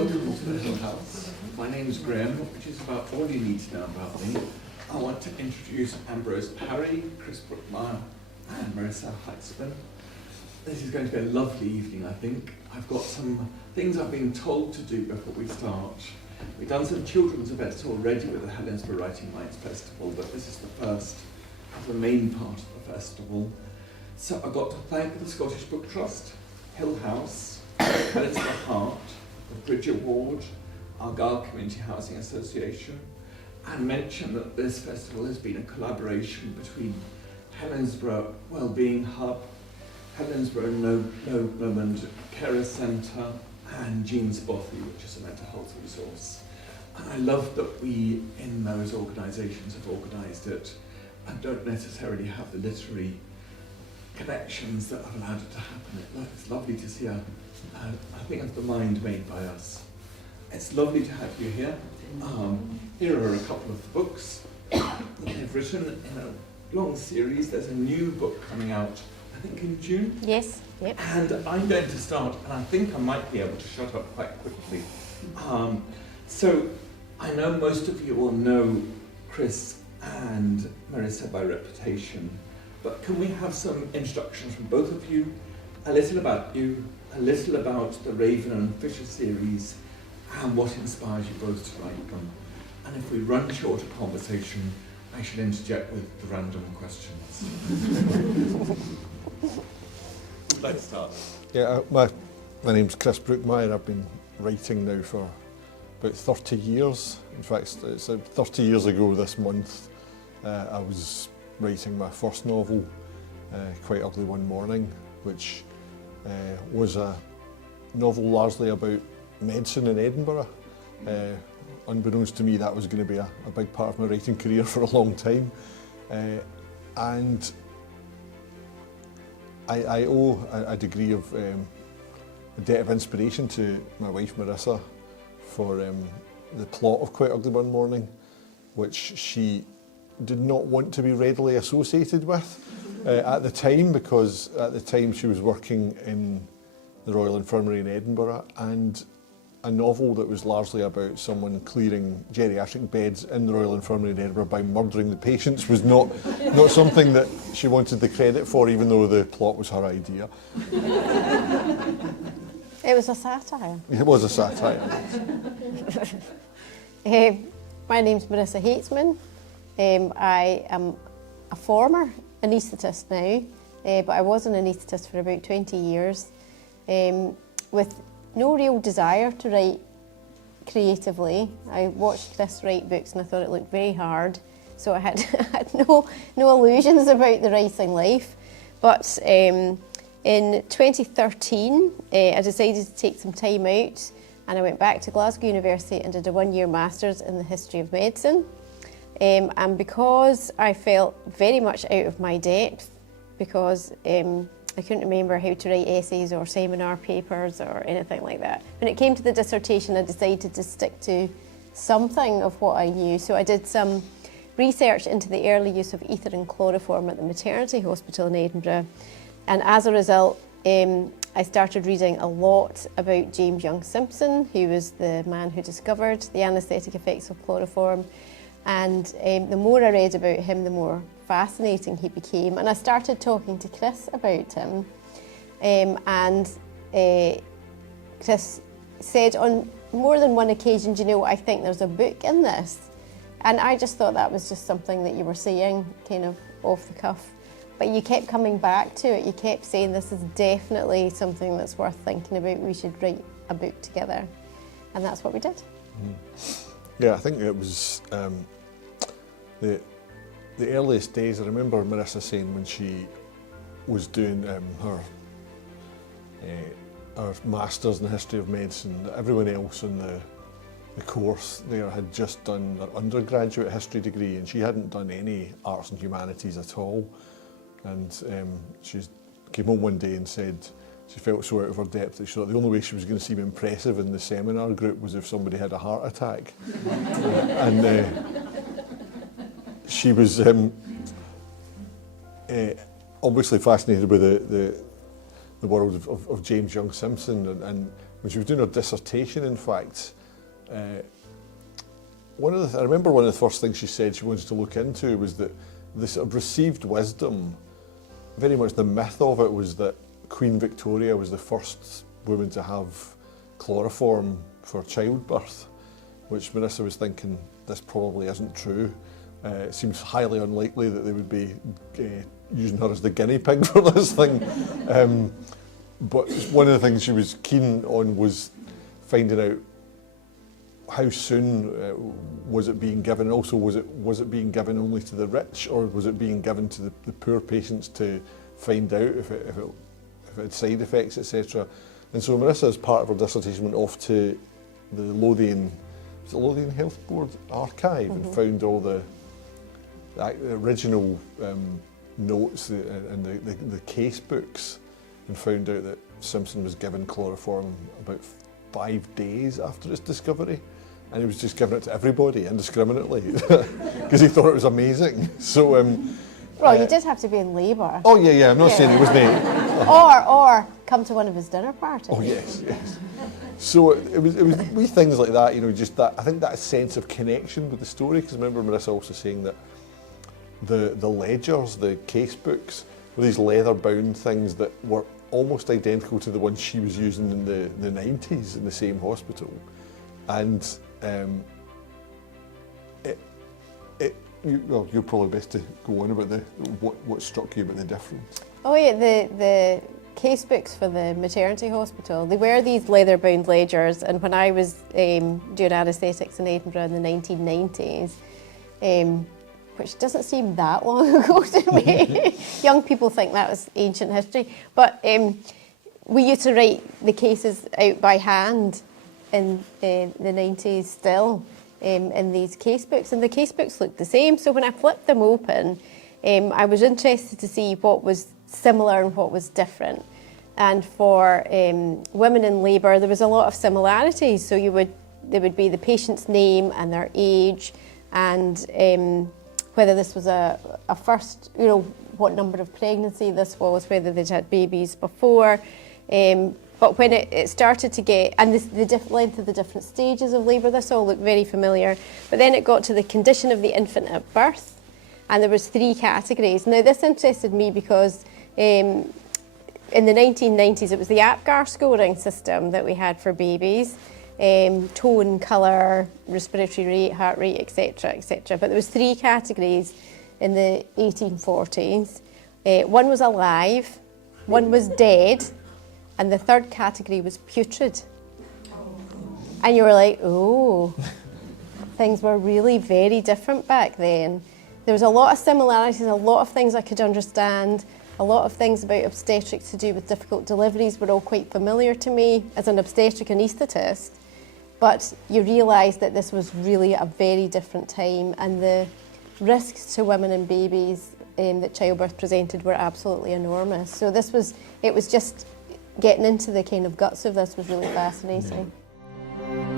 Welcome to the Hill House. My name is Graham, which is about all you need to know about me. I want to introduce Ambrose Parry, Chris Brookmeyer, and Marissa Heitzman. This is going to be a lovely evening, I think. I've got some things I've been told to do before we start. We've done some children's events already with the Helensburgh Writing Minds Festival, but this is the first of the main part of the festival. So I've got to thank the Scottish Book Trust, Hill House, Helensburgh Heart, the Bridge Award, Argyll Community Housing Association, and mention that this festival has been a collaboration between Helensburgh Wellbeing Hub, Helensburgh Nobleman Carer Centre, and Jean's Bothy, which is a mental health resource. And I love that we in those organisations have organised it and don't necessarily have the literary connections that have allowed it to happen. It's lovely to see a thing of the mind made by us. It's lovely to have you here. Here are a couple of the books that they've written in a long series. There's a new book coming out, I think in June. Yes, yep. And I'm going to start, and I think I might be able to shut up quite quickly. So I know most of you will know Chris and Marissa by reputation, but can we have some introductions from both of you? A little about you, a little about the Raven and Fisher series, and what inspires you both to write them. And if we run short of conversation, I should interject with the random questions. Let's start. Yeah, my name's Chris Brookmeyer. I've been writing now for about 30 years. In fact, it's 30 years ago this month. I was writing my first novel, Quite Ugly One Morning, which was a novel largely about medicine in Edinburgh. Unbeknownst to me, that was going to be a big part of my writing career for a long time. And I owe a degree of a debt of inspiration to my wife Marissa for the plot of Quite Ugly One Morning, which she did not want to be readily associated with at the time, because at the time she was working in the Royal Infirmary in Edinburgh, and a novel that was largely about someone clearing geriatric beds in the Royal Infirmary in Edinburgh by murdering the patients was not something that she wanted the credit for, even though the plot was her idea. It was a satire. It was a satire. My name's Marissa Heitzman. I am a former anaesthetist now, but I was an anaesthetist for about 20 years, with no real desire to write creatively. I watched Chris write books and I thought it looked very hard, so I had no illusions about the writing life. But in 2013, I decided to take some time out, and I went back to Glasgow University and did a one-year Masters in the History of Medicine. And because I felt very much out of my depth, because I couldn't remember how to write essays or seminar papers or anything like that. When it came to the dissertation, I decided to stick to something of what I knew. So I did some research into the early use of ether and chloroform at the maternity hospital in Edinburgh. And as a result, I started reading a lot about James Young Simpson, who was the man who discovered the anaesthetic effects of chloroform. And the more I read about him, the more fascinating he became. And I started talking to Chris about him. Chris said on more than one occasion, do you know what, I think there's a book in this. And I just thought that was just something that you were saying, kind of off the cuff. But you kept coming back to it. You kept saying this is definitely something that's worth thinking about. We should write a book together. And that's what we did. Yeah, I think it was the earliest days. I remember Marissa saying when she was doing her Masters in the History of Medicine, that everyone else in the course there had just done their undergraduate history degree, and she hadn't done any arts and humanities at all. And she came home one day and said she felt so out of her depth that she thought the only way she was going to seem impressive in the seminar group was if somebody had a heart attack. And she was obviously fascinated with the world of James Young Simpson, and when she was doing her dissertation, in fact, I remember one of the first things she said she wanted to look into was that the sort of received wisdom, very much the myth of it was that Queen Victoria was the first woman to have chloroform for childbirth, which Marissa was thinking, this probably isn't true. It seems highly unlikely that they would be using her as the guinea pig for this thing. But one of the things she was keen on was finding out how soon was it being given, and also was it being given only to the rich, or was it being given to the poor patients to find out if it had side effects, etc. And so Marissa, as part of her dissertation, went off to the Lothian Health Board archive and found all the original notes and the case books, and found out that Simpson was given chloroform about 5 days after its discovery, and he was just giving it to everybody indiscriminately because he thought it was amazing. So, well, you did have to be in labour. Oh yeah. I'm not saying it was me. Or come to one of his dinner parties. Oh yes. So it was wee things like that, just that, I think that sense of connection with the story, because I remember Marissa also saying that the ledgers, the case books, were these leather-bound things that were almost identical to the ones she was using in the 90s in the same hospital. And you're probably best to go on about what struck you about the difference. Oh yeah, the case books for the maternity hospital, they were these leather-bound ledgers, and when I was doing anaesthetics in Edinburgh in the 1990s, which doesn't seem that long ago to me. Young people think that was ancient history. But we used to write the cases out by hand in the 90s still in these case books. And the case books looked the same. So when I flipped them open, I was interested to see what was similar and what was different. And for women in labour, there was a lot of similarities. So there would be the patient's name and their age, and whether this was a first, what number of pregnancy this was, whether they'd had babies before. But when it started to get, and the length of the different stages of labour, this all looked very familiar. But then it got to the condition of the infant at birth, and there was 3 categories. Now this interested me because in the 1990s it was the APGAR scoring system that we had for babies. Tone, colour, respiratory rate, heart rate, etc., etc. But there was 3 categories in the 1840s. One was alive, one was dead, and the 3rd category was putrid. And you were like, oh, things were really very different back then. There was a lot of similarities, a lot of things I could understand, a lot of things about obstetrics to do with difficult deliveries were all quite familiar to me as an obstetric anaesthetist. But you realise that this was really a very different time, and the risks to women and babies that childbirth presented were absolutely enormous. So it was just getting into the kind of guts of this was really fascinating. Yeah.